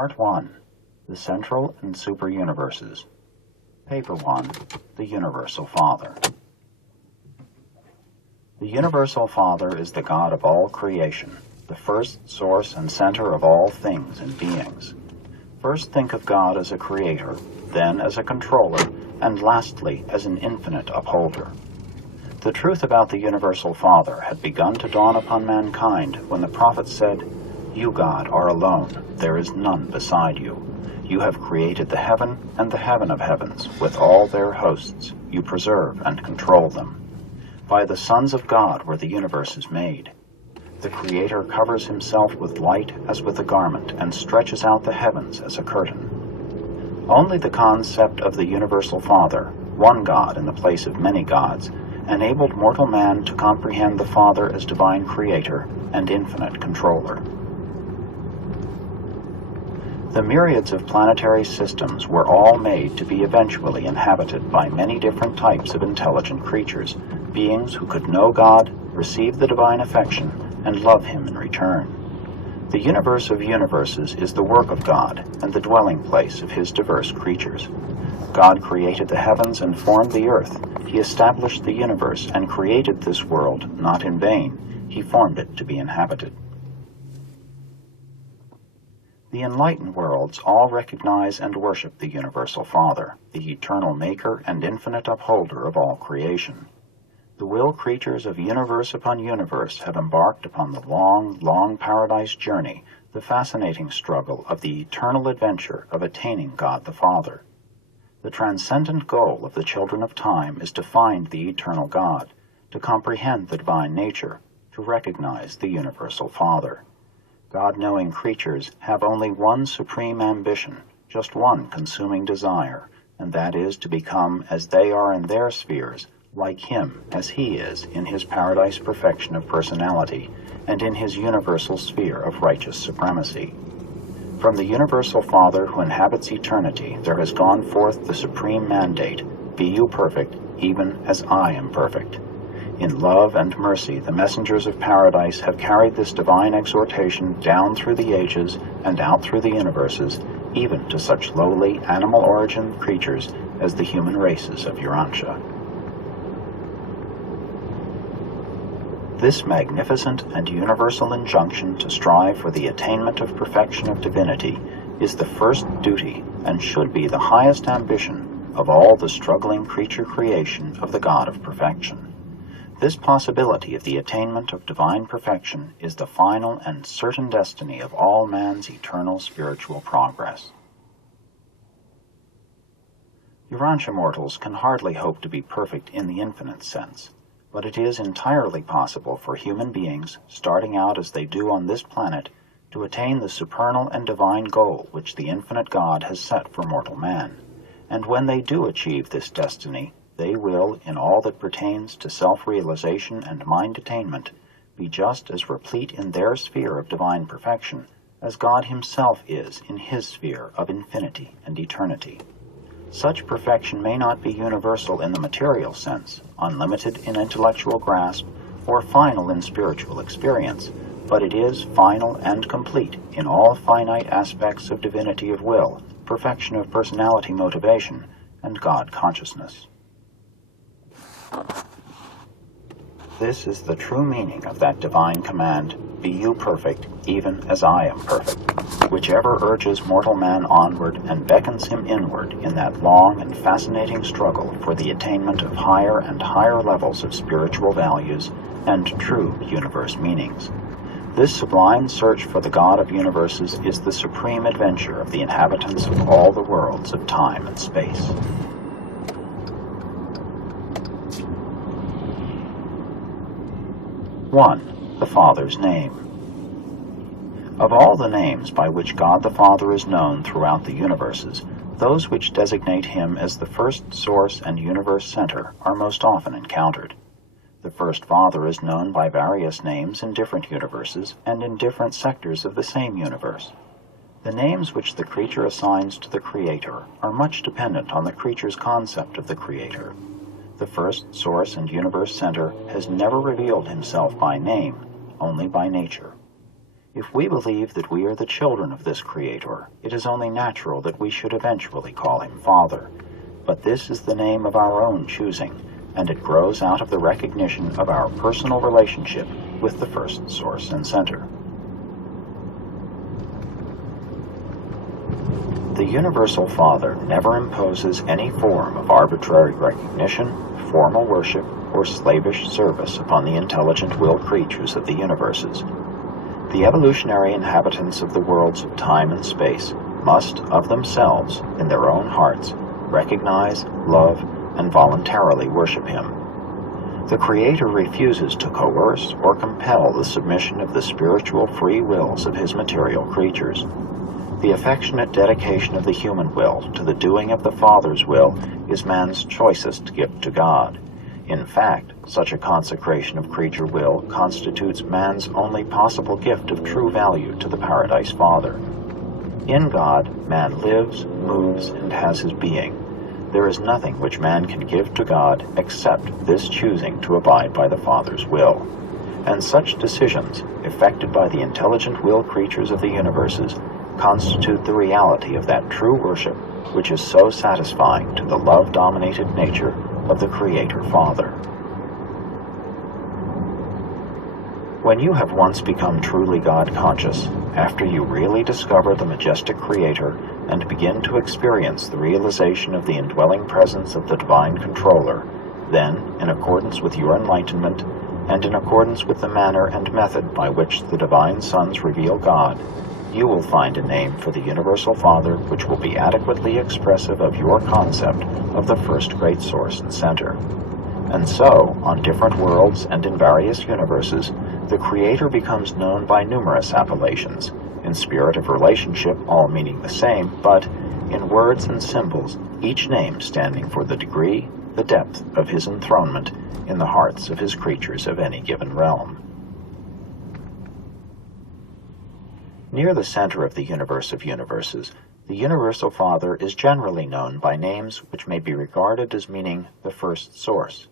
Part 1. The Central and Superuniversos. Paper 1. The Universal Father. The Universal Father is the God of all creation, the first source and center of all things and beings. First think of God as a creator, then as a controller, and lastly as an infinite upholder. The truth about the Universal Father had begun to dawn upon mankind when the prophet said, "You, God, are alone. There is none beside you. You have created the heaven and the heaven of heavens with all their hosts. You preserve and control them. By the sons of God were the universes made. The Creator covers himself with light as with a garment and stretches out the heavens as a curtain." Only the concept of the Universal Father, one God in the place of many gods, enabled mortal man to comprehend the Father as divine creator and infinite controller. The myriads of planetary systems were all made to be eventually inhabited by many different types of intelligent creatures, beings who could know God, receive the divine affection, and love him in return. The universe of universes is the work of God and the dwelling place of his diverse creatures. God created the heavens and formed the earth. He established the universe and created this world not in vain. He formed it to be inhabited. The enlightened worlds all recognize and worship the Universal Father, the eternal maker and infinite upholder of all creation. The will creatures of universe upon universe have embarked upon the long paradise journey, the fascinating struggle of the eternal adventure of attaining God the Father. The transcendent goal of the children of time is to find the eternal God, to comprehend the divine nature, to recognize the Universal Father. God-knowing creatures have only one supreme ambition, just one consuming desire, and that is to become as they are in their spheres, like him as he is in his paradise perfection of personality, and in his universal sphere of righteous supremacy. From the Universal Father who inhabits eternity, there has gone forth the supreme mandate, "Be you perfect, even as I am perfect." In love and mercy, the messengers of paradise have carried this divine exhortation down through the ages and out through the universes, even to such lowly animal-origin creatures as the human races of Urantia. This magnificent and universal injunction to strive for the attainment of perfection of divinity is the first duty and should be the highest ambition of all the struggling creature creation of the God of perfection. This possibility of the attainment of divine perfection is the final and certain destiny of all man's eternal spiritual progress. Urantia mortals can hardly hope to be perfect in the infinite sense, but it is entirely possible for human beings, starting out as they do on this planet, to attain the supernal and divine goal which the infinite God has set for mortal man. And when they do achieve this destiny, they will, in all that pertains to self-realization and mind attainment, be just as replete in their sphere of divine perfection as God himself is in his sphere of infinity and eternity. Such perfection may not be universal in the material sense, unlimited in intellectual grasp, or final in spiritual experience, but it is final and complete in all finite aspects of divinity of will, perfection of personality motivation, and God consciousness. This is the true meaning of that divine command, "Be you perfect, even as I am perfect," which ever urges mortal man onward and beckons him inward in that long and fascinating struggle for the attainment of higher and higher levels of spiritual values and true universe meanings. This sublime search for the God of universes is the supreme adventure of the inhabitants of all the worlds of time and space. 1. The Father's name. Of all the names by which God the Father is known throughout the universes, those which designate him as the first source and universe center are most often encountered. The first Father is known by various names in different universes and in different sectors of the same universe. The names which the creature assigns to the Creator are much dependent on the creature's concept of the Creator. The first source and universe center has never revealed himself by name, only by nature. If we believe that we are the children of this Creator, it is only natural that we should eventually call him Father. But this is the name of our own choosing, and it grows out of the recognition of our personal relationship with the first source and center. The Universal Father never imposes any form of arbitrary recognition, formal worship, or slavish service upon the intelligent will creatures of the universes. The evolutionary inhabitants of the worlds of time and space must, of themselves, in their own hearts, recognize, love, and voluntarily worship him. The Creator refuses to coerce or compel the submission of the spiritual free wills of his material creatures. The affectionate dedication of the human will to the doing of the Father's will is man's choicest gift to God. In fact, such a consecration of creature will constitutes man's only possible gift of true value to the Paradise Father. In God, man lives, moves, and has his being. There is nothing which man can give to God except this choosing to abide by the Father's will. And such decisions, effected by the intelligent will creatures of the universes, constitute the reality of that true worship which is so satisfying to the love-dominated nature of the Creator Father. When you have once become truly God-conscious, after you really discover the majestic Creator and begin to experience the realization of the indwelling presence of the Divine Controller, then, in accordance with your enlightenment, and in accordance with the manner and method by which the Divine Sons reveal God, you will find a name for the Universal Father which will be adequately expressive of your concept of the first great source and center. And so, on different worlds and in various universes, the Creator becomes known by numerous appellations, in spirit of relationship all meaning the same, but in words and symbols, each name standing for the degree, the depth of his enthronement in the hearts of his creatures of any given realm. Near the center of the universe of universes, the Universal Father is generally known by names which may be regarded as meaning the first source.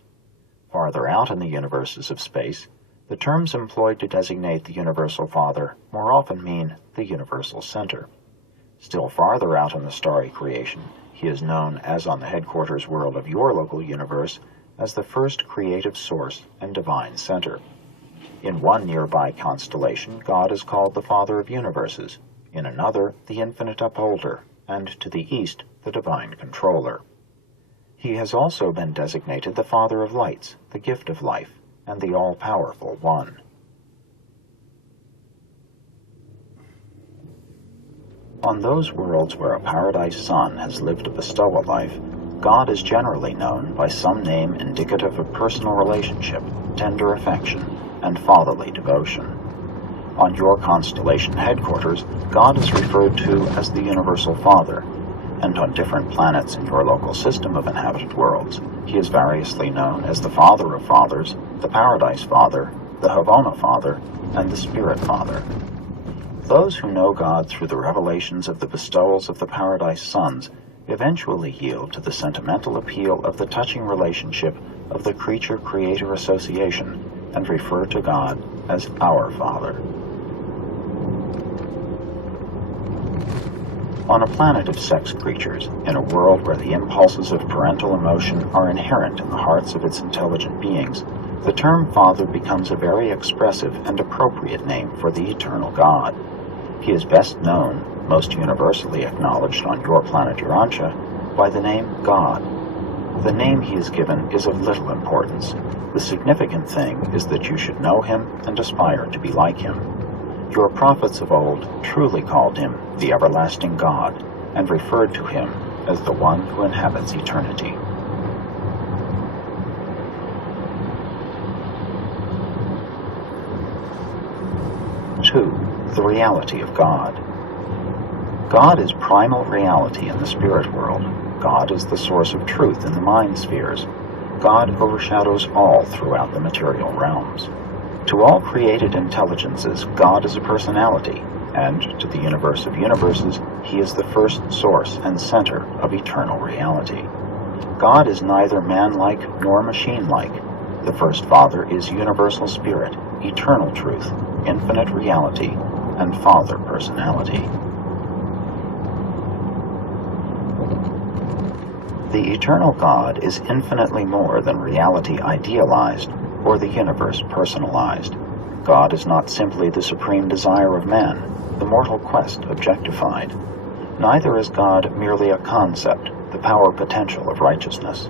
Farther out in the universes of space, the terms employed to designate the Universal Father more often mean the Universal Center. Still farther out in the starry creation, he is known, as on the headquarters world of your local universe, as the first creative source and divine center. In one nearby constellation, God is called the Father of Universes, in another, the Infinite Upholder, and to the east, the Divine Controller. He has also been designated the Father of Lights, the Gift of Life, and the All-Powerful One. On those worlds where a Paradise Son has lived a bestowal life, God is generally known by some name indicative of personal relationship, tender affection, and fatherly devotion. On your constellation headquarters, God is referred to as the Universal Father, and on different planets in your local system of inhabited worlds, he is variously known as the Father of Fathers, the Paradise Father, the Havana Father, and the Spirit Father. Those who know God through the revelations of the bestowals of the Paradise Sons eventually yield to the sentimental appeal of the touching relationship of the Creature-Creator Association and refer to God as our Father. On a planet of sex creatures, in a world where the impulses of parental emotion are inherent in the hearts of its intelligent beings, the term Father becomes a very expressive and appropriate name for the eternal God. He is best known, most universally acknowledged on your planet Urantia, by the name God. The name he is given is of little importance. The significant thing is that you should know him and aspire to be like him. Your prophets of old truly called him the everlasting God and referred to him as the one who inhabits eternity. Two, the reality of God. God is primal reality in the spirit world. God is the source of truth in the mind spheres. God overshadows all throughout the material realms. To all created intelligences, God is a personality, and to the universe of universes, he is the first source and center of eternal reality. God is neither man-like nor machine-like. The First Father is universal spirit, eternal truth, infinite reality, and Father personality. The eternal God is infinitely more than reality idealized or the universe personalized. God is not simply the supreme desire of man, the mortal quest objectified. Neither is God merely a concept, the power potential of righteousness.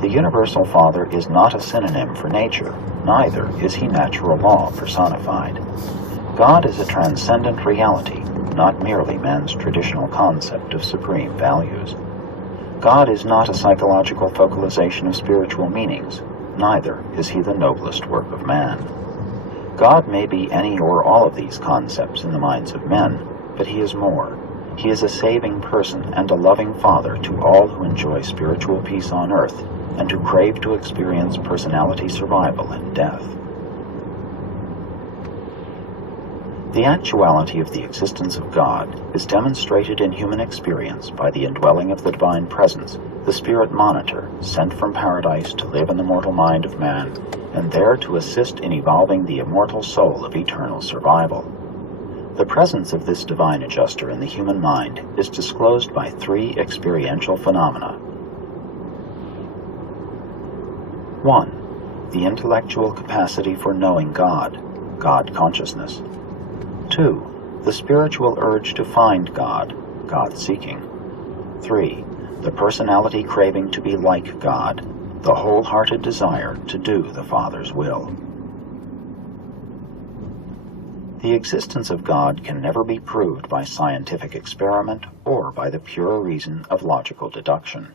The universal Father is not a synonym for nature, neither is he natural law personified. God is a transcendent reality, not merely man's traditional concept of supreme values. God is not a psychological focalization of spiritual meanings, neither is he the noblest work of man. God may be any or all of these concepts in the minds of men, but he is more. He is a saving person and a loving Father to all who enjoy spiritual peace on earth and who crave to experience personality survival in death. The actuality of the existence of God is demonstrated in human experience by the indwelling of the divine presence, the spirit monitor, sent from paradise to live in the mortal mind of man, and there to assist in evolving the immortal soul of eternal survival. The presence of this divine adjuster in the human mind is disclosed by three experiential phenomena. 1. The intellectual capacity for knowing God, God consciousness. 2. The spiritual urge to find God, God seeking. 3. The personality craving to be like God, the wholehearted desire to do the Father's will. The existence of God can never be proved by scientific experiment or by the pure reason of logical deduction.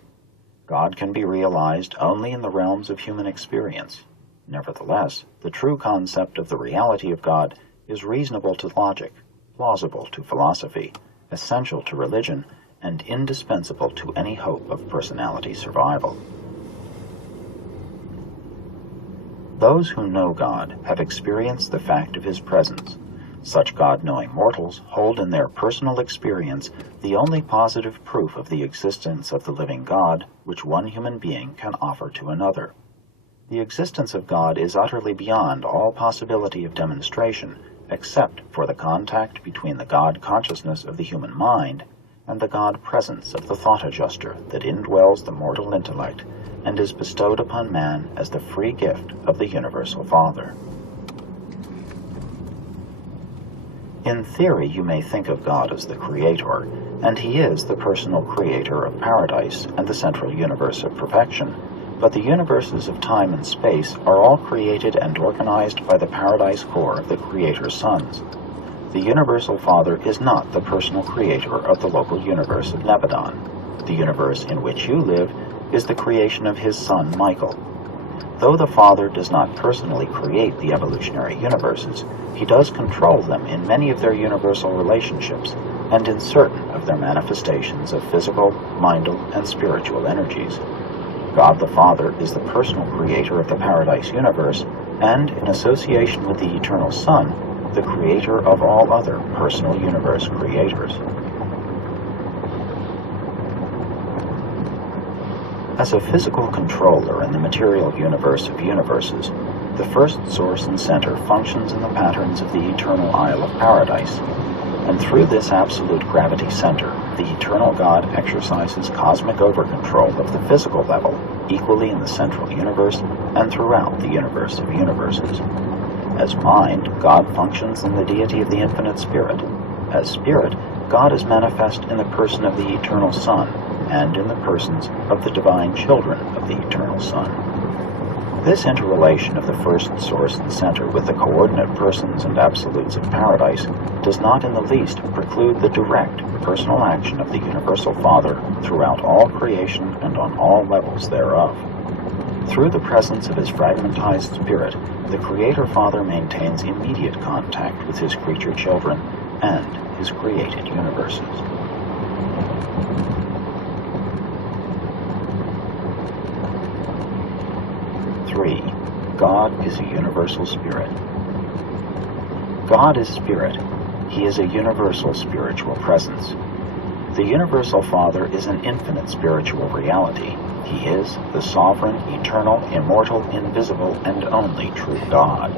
God can be realized only in the realms of human experience. Nevertheless, the true concept of the reality of God is reasonable to logic, plausible to philosophy, essential to religion, and indispensable to any hope of personality survival. Those who know God have experienced the fact of his presence. Such God-knowing mortals hold in their personal experience the only positive proof of the existence of the living God which one human being can offer to another. The existence of God is utterly beyond all possibility of demonstration, except for the contact between the God consciousness of the human mind and the God presence of the thought adjuster that indwells the mortal intellect and is bestowed upon man as the free gift of the universal Father. In theory, you may think of God as the Creator, and he is the personal creator of paradise and the central universe of perfection, but the universes of time and space are all created and organized by the paradise core of the Creator's sons. The universal Father is not the personal creator of the local universe of Nebadon. The universe in which you live is the creation of his son Michael. Though the Father does not personally create the evolutionary universes, he does control them in many of their universal relationships and in certain of their manifestations of physical, mindal, and spiritual energies. God the Father is the personal creator of the paradise universe and, in association with the eternal Son, the creator of all other personal universe creators. As a physical controller in the material universe of universes, the first source and center functions in the patterns of the eternal Isle of Paradise, and through this absolute gravity center, the eternal God exercises cosmic over-control of the physical level, equally in the central universe and throughout the universe of universes. As mind, God functions in the deity of the infinite Spirit. As Spirit, God is manifest in the person of the eternal Son, and in the persons of the divine children of the eternal Son. This interrelation of the first source and center with the coordinate persons and absolutes of paradise does not in the least preclude the direct personal action of the universal Father throughout all creation and on all levels thereof. Through the presence of his fragmentized spirit, the Creator Father maintains immediate contact with his creature children and his created universes. God is a universal spirit. God is spirit. He is a universal spiritual presence. The universal Father is an infinite spiritual reality. He is the sovereign, eternal, immortal, invisible, and only true God.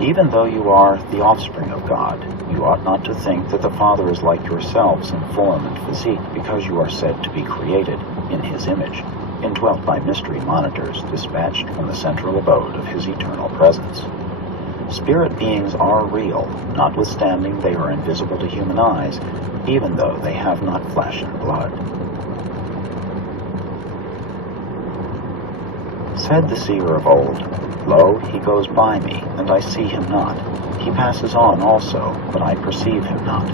Even though you are the offspring of God, you ought not to think that the Father is like yourselves in form and physique, because you are said to be created in His image, indwelt by mystery monitors dispatched from the central abode of His eternal presence. Spirit beings are real, notwithstanding they are invisible to human eyes, even though they have not flesh and blood. Said the seer of old, "Lo, he goes by me, and I see him not. He passes on also, but I perceive him not."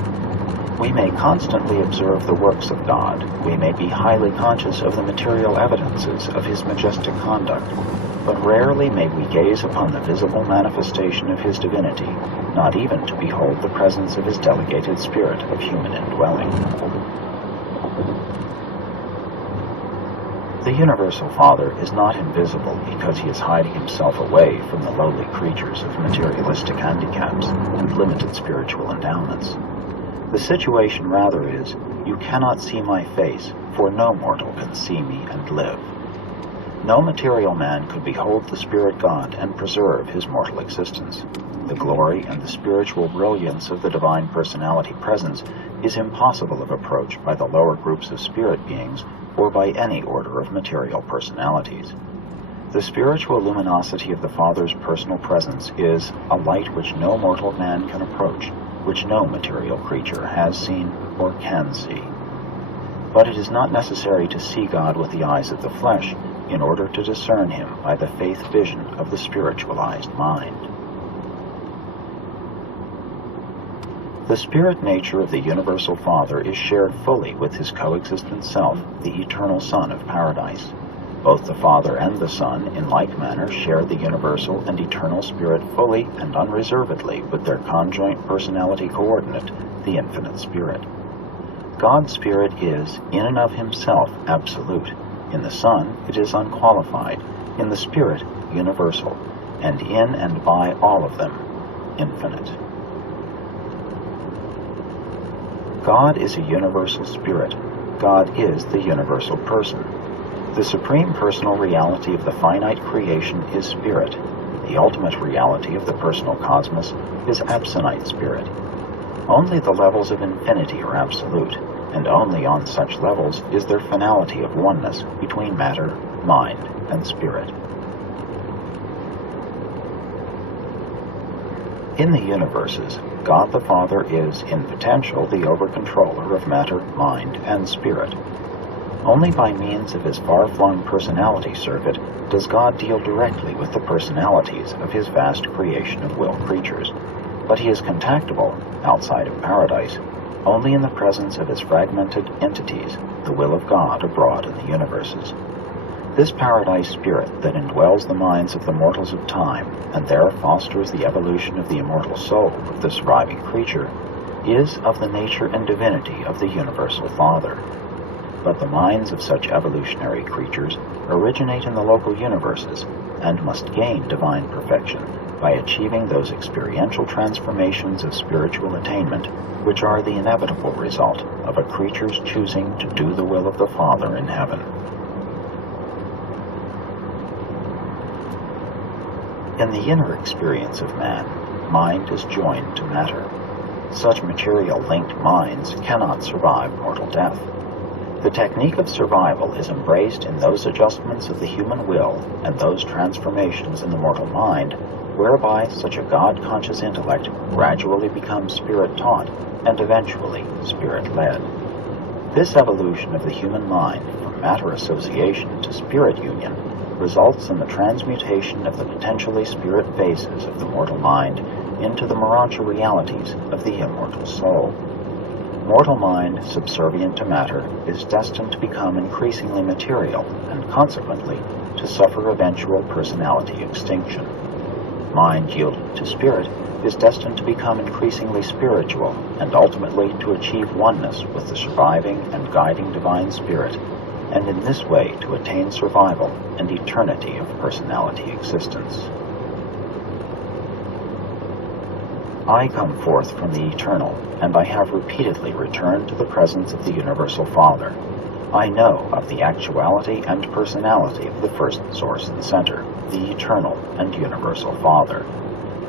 We may constantly observe the works of God. We may be highly conscious of the material evidences of His majestic conduct, but rarely may we gaze upon the visible manifestation of His divinity, not even to behold the presence of His delegated spirit of human indwelling. The Universal Father is not invisible because He is hiding Himself away from the lowly creatures of materialistic handicaps and limited spiritual endowments. The situation rather is, you cannot see my face, for no mortal can see me and live. No material man could behold the Spirit God and preserve his mortal existence. The glory and the spiritual brilliance of the Divine Personality presence is impossible of approach by the lower groups of spirit beings or by any order of material personalities. The spiritual luminosity of the Father's personal presence is a light which no mortal man can approach, which no material creature has seen or can see. But it is not necessary to see God with the eyes of the flesh in order to discern Him by the faith vision of the spiritualized mind. The spirit nature of the Universal Father is shared fully with His coexistent self, the Eternal Son of Paradise. Both the Father and the Son, in like manner, share the universal and eternal Spirit fully and unreservedly with their conjoint personality coordinate, the Infinite Spirit. God's Spirit is, in and of Himself, absolute. In the Son, it is unqualified. In the Spirit, universal. And in and by all of them, infinite. God is a universal Spirit. God is the universal person. The supreme personal reality of the finite creation is Spirit. The ultimate reality of the personal cosmos is absonite Spirit. Only the levels of infinity are absolute, and only on such levels is there finality of oneness between matter, mind, and spirit. In the universes, God the Father is, in potential, the over-controller of matter, mind, and spirit. Only by means of His far-flung personality circuit does God deal directly with the personalities of His vast creation of will creatures, but He is contactable, outside of paradise, only in the presence of His fragmented entities, the will of God abroad in the universes. This paradise spirit that indwells the minds of the mortals of time, and there fosters the evolution of the immortal soul of the surviving creature, is of the nature and divinity of the Universal Father. But the minds of such evolutionary creatures originate in the local universes, and must gain divine perfection by achieving those experiential transformations of spiritual attainment which are the inevitable result of a creature's choosing to do the will of the Father in heaven. In the inner experience of man, mind is joined to matter. Such material-linked minds cannot survive mortal death. The technique of survival is embraced in those adjustments of the human will and those transformations in the mortal mind whereby such a God-conscious intellect gradually becomes spirit-taught and eventually spirit-led. This evolution of the human mind from matter association to spirit union results in the transmutation of the potentially spirit phases of the mortal mind into the Morancha realities of the immortal soul. Mortal mind, subservient to matter, is destined to become increasingly material and consequently to suffer eventual personality extinction. Mind yielded to spirit is destined to become increasingly spiritual and ultimately to achieve oneness with the surviving and guiding divine spirit, and in this way to attain survival and eternity of personality existence. I come forth from the eternal, and I have repeatedly returned to the presence of the Universal Father. I know of the actuality and personality of the first source and center, the eternal and universal Father.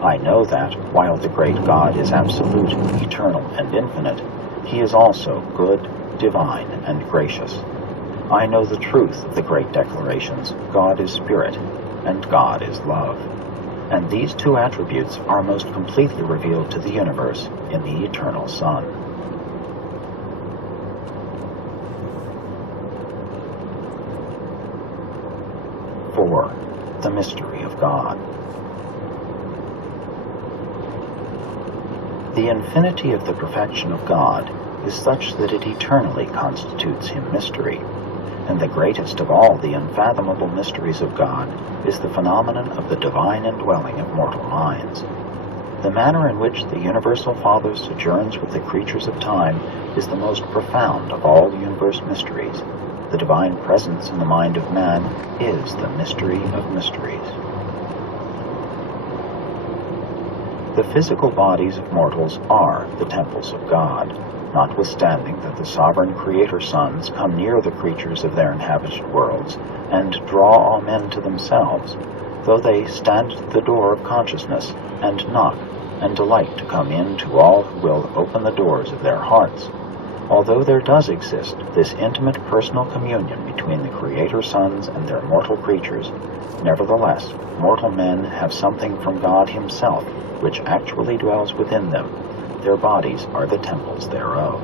I know that, while the great God is absolute, eternal, and infinite, he is also good, divine, and gracious. I know the truth of the great declarations, God is spirit, and God is love. And these two attributes are most completely revealed to the universe in the eternal Son. 4. The mystery of God. The infinity of the perfection of God is such that it eternally constitutes him mystery, and the greatest of all the unfathomable mysteries of God is the phenomenon of the divine indwelling of mortal minds. The manner in which the Universal Father sojourns with the creatures of time is the most profound of all universe mysteries. The divine presence in the mind of man is the mystery of mysteries. The physical bodies of mortals are the temples of God, notwithstanding that the sovereign Creator Sons come near the creatures of their inhabited worlds and draw all men to themselves, though they stand at the door of consciousness and knock and delight to come in to all who will open the doors of their hearts. Although there does exist this intimate personal communion between the Creator Sons and their mortal creatures, nevertheless, mortal men have something from God himself which actually dwells within them. Their bodies are the temples thereof.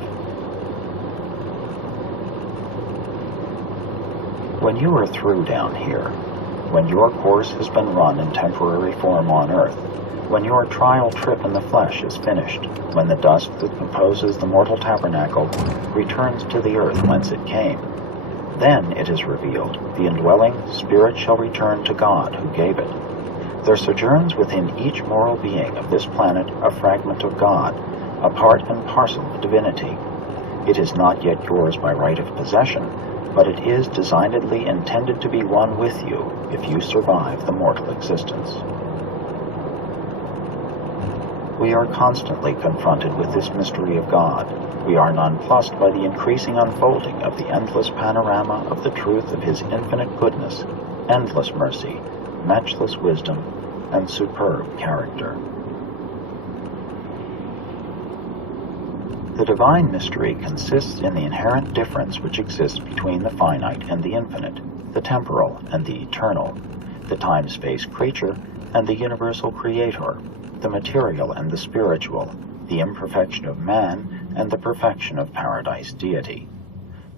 When you are through down here, when your course has been run in temporary form on earth, when your trial trip in the flesh is finished, when the dust that composes the mortal tabernacle returns to the earth whence it came, then it is revealed, the indwelling spirit shall return to God who gave it. There sojourns within each moral being of this planet a fragment of God, a part and parcel of divinity. It is not yet yours by right of possession, but it is designedly intended to be one with you if you survive the mortal existence. We are constantly confronted with this mystery of God. We are nonplussed by the increasing unfolding of the endless panorama of the truth of his infinite goodness, endless mercy, matchless wisdom, and superb character. The divine mystery consists in the inherent difference which exists between the finite and the infinite, the temporal and the eternal, the time-space creature and the universal creator, the material and the spiritual, the imperfection of man and the perfection of paradise deity.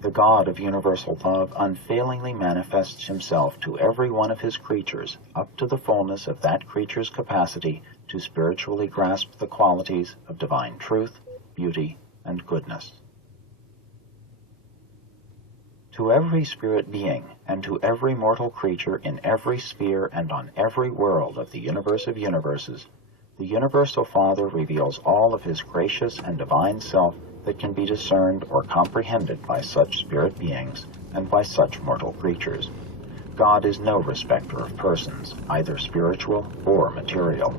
The God of universal love unfailingly manifests himself to every one of his creatures up to the fullness of that creature's capacity to spiritually grasp the qualities of divine truth, beauty, and goodness. To every spirit being and to every mortal creature in every sphere and on every world of the universe of universes, the Universal Father reveals all of his gracious and divine self that can be discerned or comprehended by such spirit beings and by such mortal creatures. God is no respecter of persons, either spiritual or material.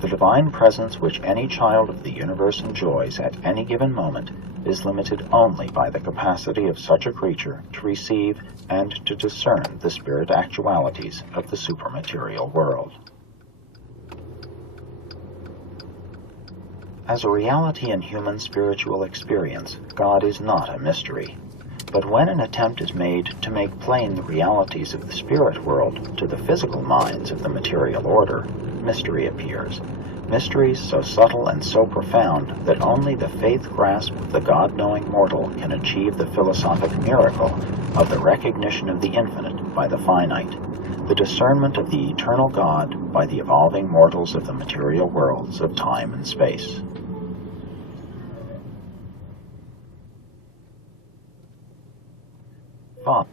The divine presence which any child of the universe enjoys at any given moment is limited only by the capacity of such a creature to receive and to discern the spirit actualities of the supermaterial world. As a reality in human spiritual experience, God is not a mystery. But when an attempt is made to make plain the realities of the spirit world to the physical minds of the material order, mystery appears. Mysteries so subtle and so profound that only the faith grasp of the God-knowing mortal can achieve the philosophic miracle of the recognition of the infinite by the finite, the discernment of the eternal God by the evolving mortals of the material worlds of time and space. Father,